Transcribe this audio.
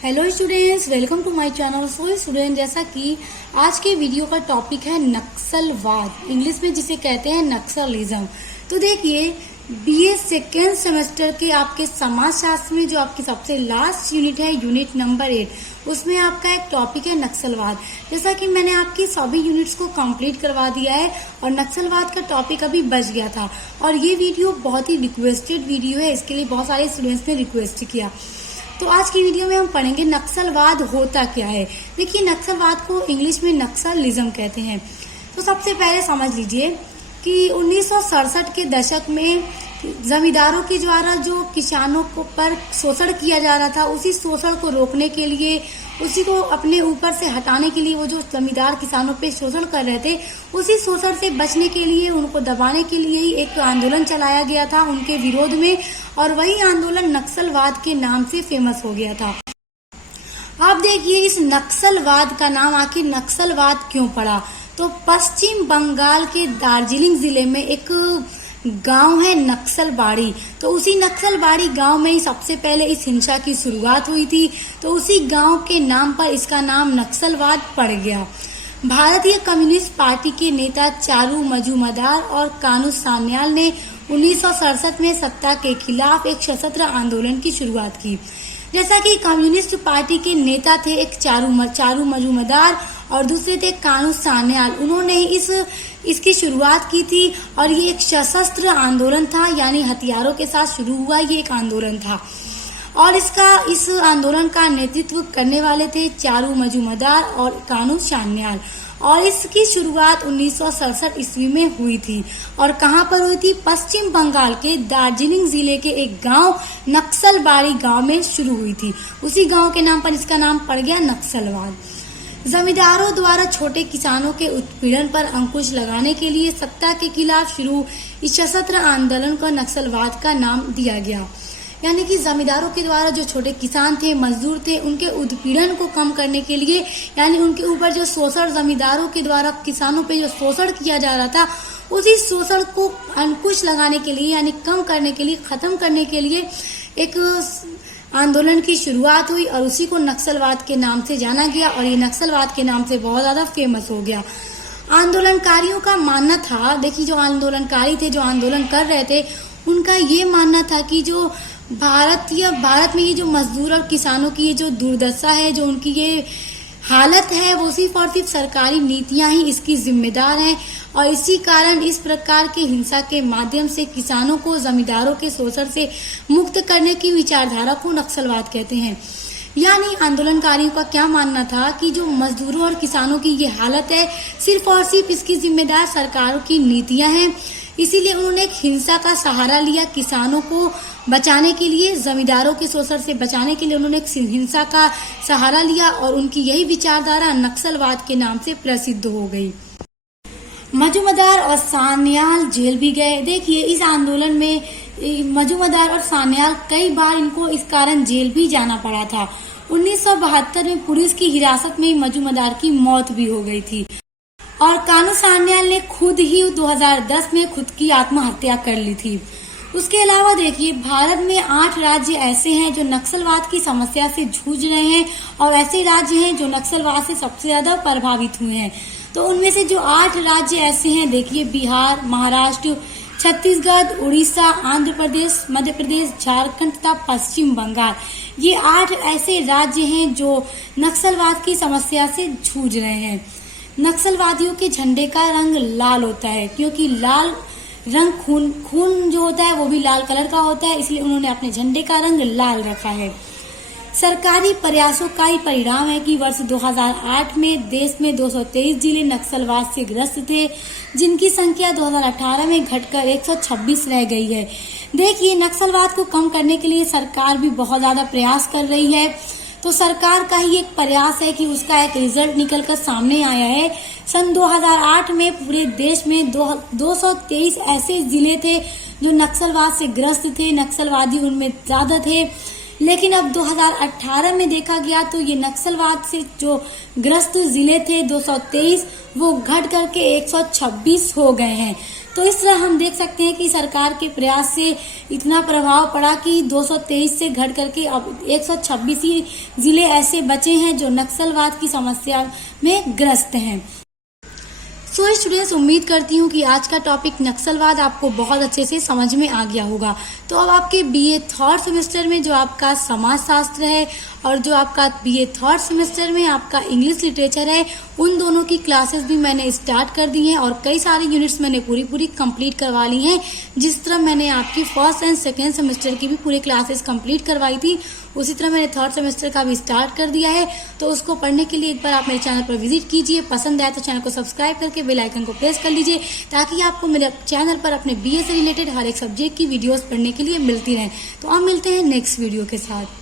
Hello students, welcome to my channel. So student, जैसा कि आज के वीडियो का टॉपिक है नक्सलवाद, इंग्लिश में जिसे कहते हैं नक्सलिज्म। तो देखिए, बीए सेकेंड सेमेस्टर के आपके समाजशास्त्र में जो आपकी सबसे लास्ट यूनिट है, यूनिट नंबर 8, उसमें आपका एक टॉपिक है नक्सलवाद। जैसा कि मैंने आपकी सभी यूनिट्स को कंप्लीट करवा दिया है और नक्सलवाद का टॉपिक अभी बच गया था और ये वीडियो बहुत ही रिक्वेस्टेड वीडियो है, इसके लिए बहुत सारे स्टूडेंट्स ने रिक्वेस्ट किया। तो आज की वीडियो में हम पढ़ेंगे नक्सलवाद होता क्या है। देखिए, नक्सलवाद को इंग्लिश में नक्सलिज्म कहते हैं। तो सबसे पहले समझ लीजिए कि 1967 के दशक में जमींदारों के द्वारा जो किसानों को पर शोषण किया जा रहा था, उसी शोषण को रोकने के लिए, उसी को अपने ऊपर से हटाने के लिए, वो जो जमींदार किसानों पे शोषण कर रहे थे, उसी शोषण से बचने के लिए, उनको दबाने के लिए ही एक आंदोलन चलाया गया था उनके विरोध में, और वही आंदोलन नक्सलवाद के नाम से फेमस हो गया था। अब देखिए, इस नक्सलवाद का नाम आखिर नक्सलवाद क्यों पड़ा। तो पश्चिम बंगाल के दार्जिलिंग जिले में एक गांव है नक्सलबाड़ी। तो उसी नक्सलबाड़ी गांव में ही सबसे पहले इस हिंसा की शुरुआत हुई थी। तो उसी गांव के नाम पर इसका नाम नक्सलवाद पड़ गया। भारतीय कम्युनिस्ट पार्टी के नेता चारू मजूमदार और कानू सान्याल ने 1967 में सत्ता के खिलाफ एक सशस्त्र आंदोलन की शुरुआत की। जैसा कि कम्युनिस्ट पार्टी के नेता थे एक चारू मजूमदार और दूसरे थे कानू सान्याल, उन्होंने इसकी शुरुआत की थी और ये एक सशस्त्र आंदोलन था, यानी हथियारों के साथ शुरू हुआ ये एक आंदोलन था। और इस आंदोलन का नेतृत्व करने वाले थे चारू मजूमदार और कानू सान्याल, और इसकी शुरुआत 1967 ईस्वी में हुई थी। और कहां पर हुई थी? पश्चिम बंगाल के दार्जिलिंग जिले के एक गांव नक्सलबाड़ी गांव में शुरू हुई थी। उसी गांव के नाम पर इसका नाम पड़ गया नक्सलवाद। जमींदारों द्वारा छोटे किसानों के उत्पीड़न पर अंकुश लगाने के लिए सत्ता के खिलाफ शुरू इस सशस्त्र आंदोलन को नक्सलवाद का नाम दिया गया। यानी कि जमींदारों के द्वारा जो छोटे किसान थे, मजदूर थे, उनके उत्पीड़न को कम करने के लिए, यानी उनके ऊपर जो शोषण जमींदारों के द्वारा किसानों पे जो शोषण किया जा रहा था, उसी शोषण को अंकुश लगाने के लिए, यानी कम करने के लिए, खत्म करने के लिए एक आंदोलन की शुरुआत हुई और उसी को नक्सलवाद के नाम से जाना गया और ये नक्सलवाद के नाम से बहुत ज्यादा फेमस हो गया। आंदोलनकारियों का मानना था, देखिए जो आंदोलनकारी थे, जो आंदोलन कर रहे थे, उनका ये मानना था कि जो भारत में ये जो मजदूर और किसानों की ये जो दुर्दशा है, जो उनकी ये हालत है, वो सिर्फ और सिर्फ सरकारी नीतियां ही इसकी जिम्मेदार हैं। और इसी कारण इस प्रकार के हिंसा के माध्यम से किसानों को जमींदारों के शोषण से मुक्त करने की विचारधारा को नक्सलवाद कहते हैं। यानी आंदोलनकारियों का क्या मानना था कि जो मजदूरों और किसानों की ये हालत है, सिर्फ और सिर्फ इसकी जिम्मेदार सरकारों की नीतियां हैं। इसीलिए उन्होंने एक हिंसा का सहारा लिया, किसानों को बचाने के लिए, जमींदारों के शोषण से बचाने के लिए उन्होंने एक हिंसा का सहारा लिया और उनकी यही विचारधारा नक्सलवाद के नाम से प्रसिद्ध हो गई। मजूमदार और सान्याल जेल भी गए। देखिए, इस आंदोलन में मजूमदार और सान्याल कई बार इनको इस कारण जेल भी जाना पड़ा था। 1972 में पुलिस की हिरासत में मजूमदार की मौत भी हो गई थी और कानू सान्याल ने खुद ही 2010 में खुद की आत्महत्या कर ली थी। उसके अलावा देखिए, भारत में 8 राज्य ऐसे हैं जो नक्सलवाद की समस्या से जूझ रहे हैं और ऐसे राज्य हैं जो नक्सलवाद से सबसे ज्यादा प्रभावित हुए हैं। तो उनमें से जो 8 राज्य ऐसे हैं, देखिए, बिहार, महाराष्ट्र, छत्तीसगढ़, उड़ीसा, आंध्र प्रदेश, मध्य प्रदेश, झारखंड तथा पश्चिम बंगाल, ये 8 ऐसे राज्य हैं जो नक्सलवाद की समस्या से जूझ रहे हैं। नक्सलवादियों के झंडे का रंग लाल होता है, क्योंकि लाल रंग खून जो होता है वो भी लाल कलर का होता है, इसलिए उन्होंने अपने झंडे का रंग लाल रखा है। सरकारी प्रयासों का ही परिणाम है कि वर्ष 2008 में देश में 223 जिले नक्सलवाद से ग्रस्त थे, जिनकी संख्या 2018 में घटकर 126 रह गई है। देखिए, नक्सलवाद को कम करने के लिए सरकार भी बहुत ज्यादा प्रयास कर रही है। तो सरकार का ही एक प्रयास है कि उसका एक रिजल्ट निकलकर सामने आया है। सन 2008 में पूरे देश में 223 ऐसे जिले थे जो नक्सलवाद से ग्रस्त थे, नक्सलवादी उनमें ज्यादा थे। लेकिन अब 2018 में देखा गया तो ये नक्सलवाद से जो ग्रस्त जिले थे 223, वो घट करके 126 हो गए हैं। तो इस तरह हम देख सकते हैं कि सरकार के प्रयास से इतना प्रभाव पड़ा कि 223 से घट करके अब 126 ही जिले ऐसे बचे हैं जो नक्सलवाद की समस्या में ग्रस्त हैं। सो स्टूडेंट्स, उम्मीद करती हूँ कि आज का टॉपिक नक्सलवाद आपको बहुत अच्छे से समझ में आ गया होगा। तो अब आपके बीए थर्ड सेमेस्टर में जो आपका समाजशास्त्र है और जो आपका बीए थर्ड सेमेस्टर में आपका इंग्लिश लिटरेचर है, उन दोनों की क्लासेस भी मैंने स्टार्ट कर दी हैं और कई सारी यूनिट्स मैंने पूरी कंप्लीट करवा ली हैं। जिस तरह मैंने आपकी फर्स्ट एंड सेकेंड सेमेस्टर की भी पूरी क्लासेस कंप्लीट करवाई थी, उसी तरह मैंने थर्ड सेमेस्टर का भी स्टार्ट कर दिया है। तो उसको पढ़ने के लिए एक बार आप मेरे चैनल पर विजिट कीजिए। पसंद आए तो चैनल को सब्सक्राइब करके बेल आइकन को प्रेस कर लीजिए, ताकि आपको मेरे चैनल पर अपने बीए से रिलेटेड हर एक सब्जेक्ट की वीडियोस पढ़ने के लिए मिलती रहें। तो अब मिलते हैं नेक्स्ट वीडियो के साथ।